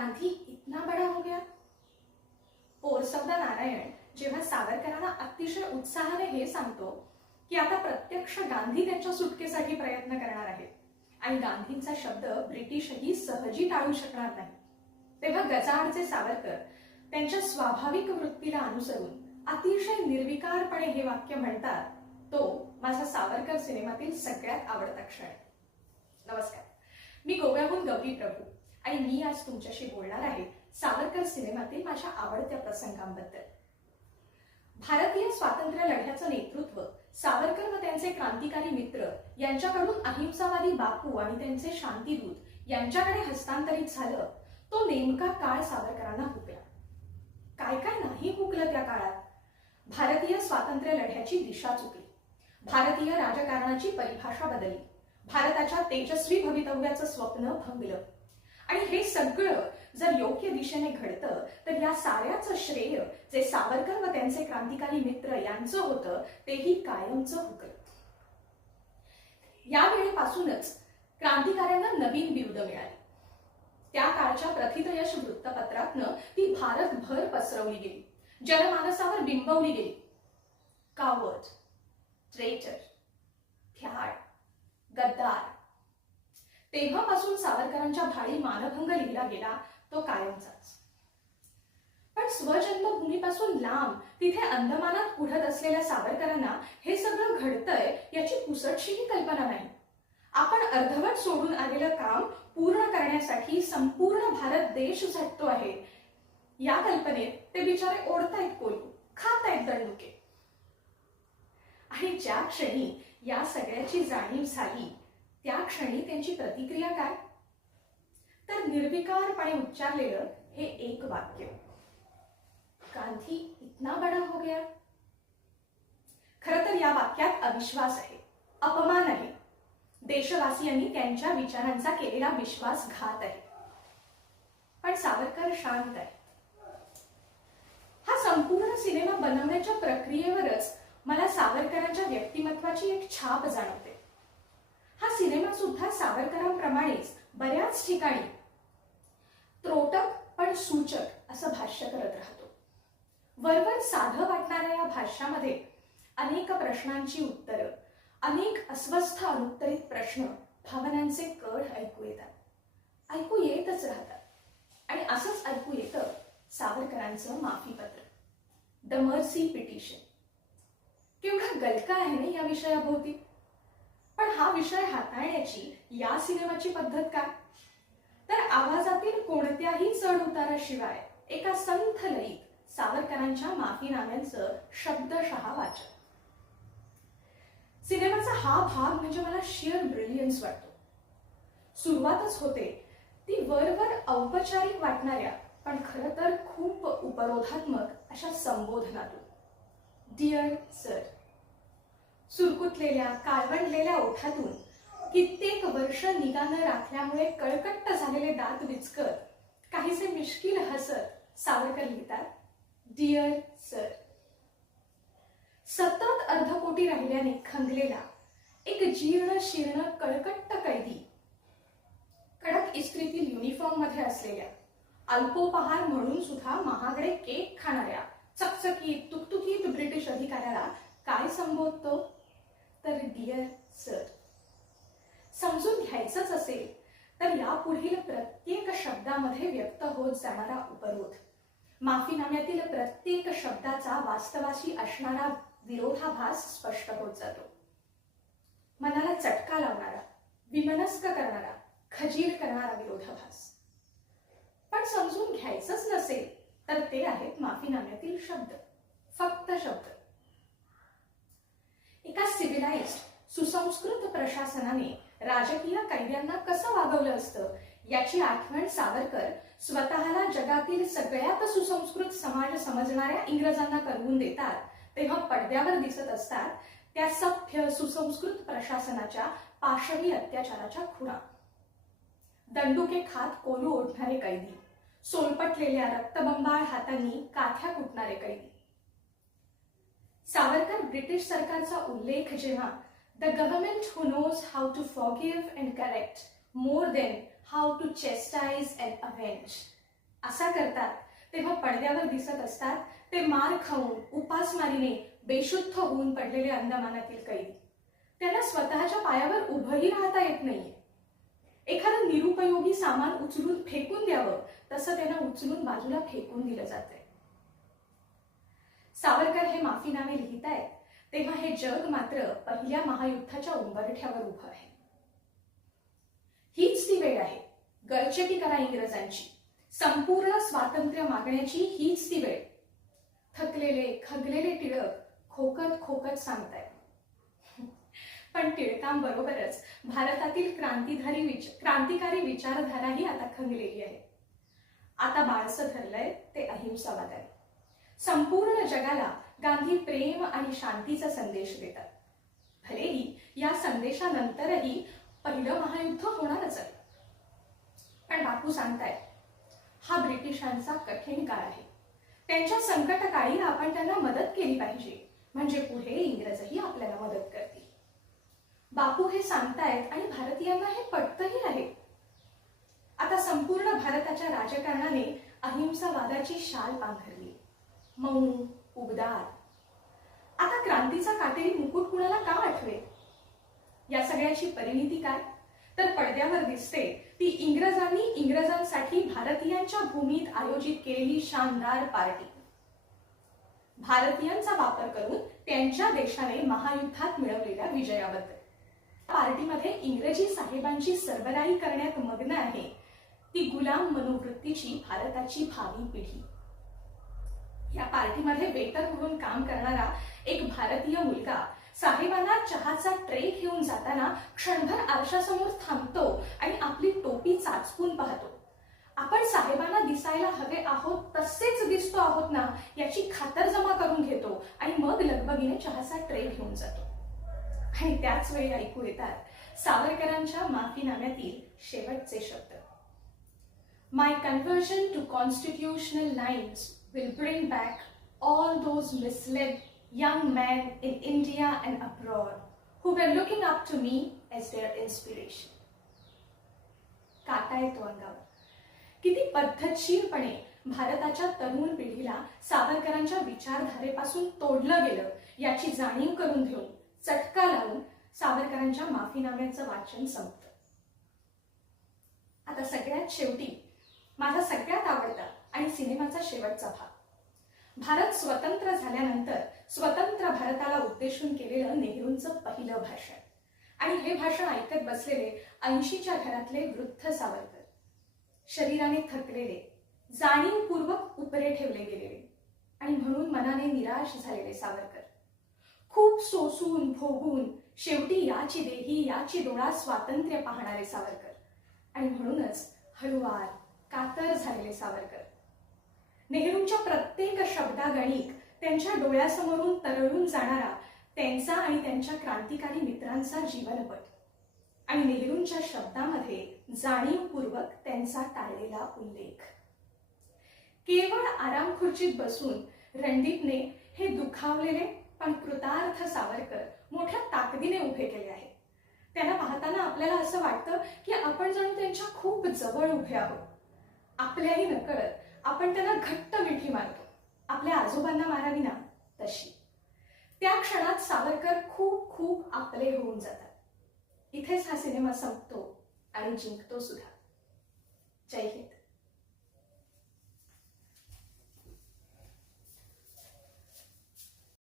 गांधी इतना बड़ा हो गया? पोरसवदा नारायण जेव्हा सावरकरांना अतिशय उत्साहाने हे सांगतो की आता प्रत्यक्ष गांधी त्यांच्या सुटकेसाठी प्रयत्न करणार आहेत आणि गांधींचा शब्द ब्रिटिशही सहजी टाळू शकणार नाही, तेव्हा गजाआडचे सावरकर त्यांच्या स्वाभाविक वृत्तीला अनुसरून अतिशय निर्विकारपणे हे वाक्य म्हणतात. तो माझा सावरकर सिनेमातील सगळ्यात आवडता क्षण. नमस्कार, मी गोव्याहून गौरी प्रभू आणि मी आज तुमच्याशी बोलणार आहे सावरकर सिनेमातील माझ्या आवडत्या प्रसंगांबद्दल. भारतीय स्वातंत्र्य लढ्याचं नेतृत्व सावरकर व त्यांचे क्रांतिकारी मित्र यांच्याकडून अहिंसावादी बापू आणि त्यांचे शांतीदूत यांच्याकडे हस्तांतरित झालं. तो नेमका काळ सावरकरांना हुकला. काय काय नाही हुकलं त्या काळात. भारतीय स्वातंत्र्य लढ्याची दिशा चुकली, भारतीय राजकारणाची परिभाषा बदलली, भारताच्या तेजस्वी भवितव्याचं स्वप्न भंगलं. आणि हे सगळं जर योग्य दिशेने घडतं तर या साऱ्याचं श्रेय जे सावरकर व त्यांचे क्रांतिकारी मित्र यांचं होतं तेही कायमचं हुकलं. या वेळेपासूनच क्रांतिकाऱ्यांना नवीन बिरुद मिळाली. त्या काळच्या प्रथितयश वृत्तपत्रातनं ती भारतभर पसरवली गेली, जनमानसावर बिंबवली गेली. कावर्ड, ट्रेटर, फॅड, गद्दार. तेव्हापासून सावरकरांच्या भाळी मानभंग लिहिला गेला तो कायमचाच. पण स्वजन्मभूमीपासून लांब तिथे अंदमानात उडत असलेल्या सावरकरांना हे सगळं घडतंय याची पुसटशीही कल्पना नाही. आपण अर्धवट सोडून आलेलं काम पूर्ण करण्यासाठी संपूर्ण भारत देश झटतो आहे या कल्पनेत ते बिचारे ओढतायत कोलू, खातायत दंडुके. आणि ज्या क्षणी या सगळ्याची जाणीव झाली त्या क्षणी त्यांची प्रतिक्रिया काय? तर निर्विकारपणे उच्चारलेलं हे एक वाक्य, गांधी इतना बड़ा हो गया. खरं तर या वाक्यात अविश्वास आहे, अपमान आहे, देशवासियांनी त्यांच्या विचारांचा केलेला विश्वासघात आहे. पण सावरकर शांत आहे. हा संपूर्ण सिनेमा बनवण्याच्या प्रक्रियेवरच मला सावरकरांच्या व्यक्तिमत्वाची एक छाप जाणवते. हा सिनेमा सुद्धा सावरकरांप्रमाणेच बऱ्याच ठिकाणी त्रोटक पण सूचक असं भाष्य करत राहतो. वरवर साधं वाटणाऱ्या या भाष्यामध्ये अनेक प्रश्नांची उत्तरं, अनेक अस्वस्थ अनुत्तरित प्रश्न, भावनांचे कढ ऐकू येतात, ऐकू येतच राहतात. आणि असंच ऐकू येतं सावरकरांचं माफीपत्र, द मर्सी पिटिशन. केवढा गलका आहे ना या विषयाभोवती. पण हा विषय हाताळण्याची या सिनेमाची पद्धत काय? तर आवाजातील कोणत्याही चढ उताराशिवाय एका संथ लयीत सावरकरांच्या माफीनाम्यांचं शब्दशः वाचन. सिनेमाचा हा भाग म्हणजे मला शियर ब्रिलियन्स वाटतो. सुरुवातच होते ती वरवर औपचारिक वाटणाऱ्या पण खरं तर खूप उपरोधात्मक अशा संबोधनातून. Dear sir. सुरकुतलेल्या काळवंडलेल्या ओठातून कित्येक वर्ष निगा न राखल्यामुळे कळकट्ट झालेले दात विचकत काहीसे मिश्किल हसत सावरकर लिहितात, डिअर सर. सतत अर्धपोटी राहिल्याने खंगलेला एक जीर्ण शीर्ण कळकट्ट कैदी, कडक इस्त्रीतील युनिफॉर्म मध्ये असलेल्या, अल्पोपहार म्हणून सुद्धा महागडे केक खाणाऱ्या चकचकीत तुकतुकीत ब्रिटिश अधिकाऱ्याला काय संबोधतो? तर डिअर सर. समजून घ्यायचंच असेल तर यापुढील प्रत्येक शब्दामध्ये व्यक्त होत जाणारा उपरोध, माफीनाम्यातील प्रत्येक शब्दाचा वास्तवाशी असणारा विरोधाभास स्पष्ट होत जातो. मनाला चटका लावणारा, विमनस्क करणारा, खजील करणारा विरोधाभास. पण समजून घ्यायचंच नसेल तर ते आहेत माफीनाम्यातील शब्द, फक्त शब्द. एका सिव्हिलाइज्ड सुसंस्कृत प्रशासनाने राजकीय कैद्यांना कसं वागवलं असतं याची आठवण सावरकर स्वतःला जगातील सगळ्यात सुसंस्कृत समाज समजणाऱ्या इंग्रजांना करवून देतात तेव्हा पडद्यावर दिसत असतात त्या सभ्य सुसंस्कृत प्रशासनाच्या पाशवी अत्याचाराच्या खुणा. दंडुके खात कोलू ओढणारे कैदी, सोलपटलेल्या रक्तबंबाळ हातांनी काठ्या कुटणारे कैदी. सावरकर ब्रिटिश सरकारचा उल्लेख जेव्हा the government who knows how to forgive and correct more than how to chastise and avenge असा करतात तेव्हा पडद्यावर दिसत असतात ते मार खाऊन उपासमारीने बेशुद्ध होऊन पडलेले अंदमानातील कैदी. त्यांना स्वतःच्या पायावर उभंही राहता येत नाहीये. एखादं निरुपयोगी सामान उचलून फेकून द्यावं तसं त्यांना उचलून बाजूला फेकून दिलं जातंय. सावरकर हे माफीनामे लिहितायत तेव्हा हे जग मात्र पहिल्या महायुद्धाच्या उंबरठ्यावर उभं आहे. हीच ती वेळ आहे गळचेपी करा इंग्रजांची, संपूर्ण स्वातंत्र्य मागण्याची हीच ती वेळ. थकलेले खगलेले टिळक खोकत खोकत सांगतायत. पण टिळकांबरोबरच भारतातील क्रांतिकारी विचारधाराही आता खंगलेली आहे. आता बाळसं धरलंय ते अहिंसावादाने. संपूर्ण जगाला गांधी प्रेम आणि शांतीचा संदेश देतात. भलेही या संदेशानंतरही पहिलं महायुद्ध होणारच आहे. पण बापू सांगतायत हा ब्रिटिशांचा कठीण काळ आहे. त्यांच्या संकटकाळी आपण त्यांना मदत केली पाहिजे, म्हणजे पुढे इंग्रजही आपल्याला मदत करतील. बापू हे सांगतायत आणि भारतीयांना हे पटतही आहे. आता संपूर्ण भारताच्या राजकारणाने अहिंसावादाची शाल पांघरली, मऊ उबदार. आता क्रांतीचा काटेरी मुकुट कुणाला का आठवेल? या सगळ्याची परिणिती काय? तर पडद्यावर दिसते ती इंग्रजांनी इंग्रजांसाठी भारतीयांच्या भूमीत आयोजित केलेली शानदार पार्टी. भारतीयांचा वापर करून त्यांच्या देशाने महायुद्धात मिळवलेल्या विजयाबद्दल. पार्टीमध्ये इंग्रजी साहेबांची सरबराही करण्यात मग्न आहे ती गुलाम मनोवृत्तीची भारताची भावी पिढी. या पार्टीमध्ये वेटर म्हणून काम करणारा एक भारतीय मुलगा साहेबांना चहाचा ट्रे घेऊन जाताना क्षणभर आरशासमोर थांबतो आणि आपली टोपी चाचपून पाहतो. आपण साहेबांना दिसायला हवे आहोत तसेच दिसतो आहोत ना याची खातरजमा करून घेतो आणि मग लगबगीने चहाचा ट्रे घेऊन जातो. आणि त्याच वेळी ऐकू येतात सावरकरांच्या माफीनाम्यातील शेवटचे शब्द. My conversion to constitutional lines will bring back all those misled young men in India and abroad who were looking up to me as their inspiration. काटा येतो अंगावर. किती पद्धतशीरपणे भारताच्या तरुण पिढीला सावरकरांच्या विचारधारेपासून तोडलं गेलं याची जाणीव करून घेऊन चटका लावून सावरकरांच्या माफीनाम्याचं वाचन संपतं. आता सगळ्यात शेवटी माझा सगळ्यात आवडता आणि सिनेमाचा शेवटचा भाग. भारत स्वतंत्र झाल्यानंतर स्वतंत्र भारताला उद्देशून केलेलं नेहरूंचं पहिलं भाषण. आणि हे भाषण ऐकत बसलेले 80च्या घरातले वृद्ध सावरकर. शरीराने थकलेले, जाणीवपूर्वक उपरे ठेवले गेलेले आणि म्हणून मनाने निराश झालेले सावरकर. खूप सोसून भोगून शेवटी याची देही याची डोळा स्वातंत्र्य पाहणारे सावरकर. आणि म्हणूनच हळुवार कातर झालेले सावरकर. नेहरूंच्या प्रत्येक शब्दागणिक त्यांच्या डोळ्यासमोरून तरळून जाणारा त्यांचा आणि त्यांच्या क्रांतिकारी मित्रांचा जीवनपट आणि नेहरूंच्या शब्दामध्ये जाणीवपूर्वक त्यांचा टाळलेला उल्लेख. केवळ आराम खुर्चीत बसून रणदीपने हे दुखावलेले पण कृतार्थ सावरकर मोठ्या ताकदीने उभे केले आहे. त्यांना पाहताना आपल्याला असं वाटतं की आपण जणू त्यांच्या खूप जवळ उभे आहोत. आपल्याही नकळत आपण त्यांना घट्ट मिठी मारतो, आपल्या आजोबांना मारावी ना तशी. त्या क्षणात सावरकर खूप खूप आपले होऊन जातात. इथेच हा सिनेमा संपतो आणि जिंकतो सुद्धा. जय हिंद.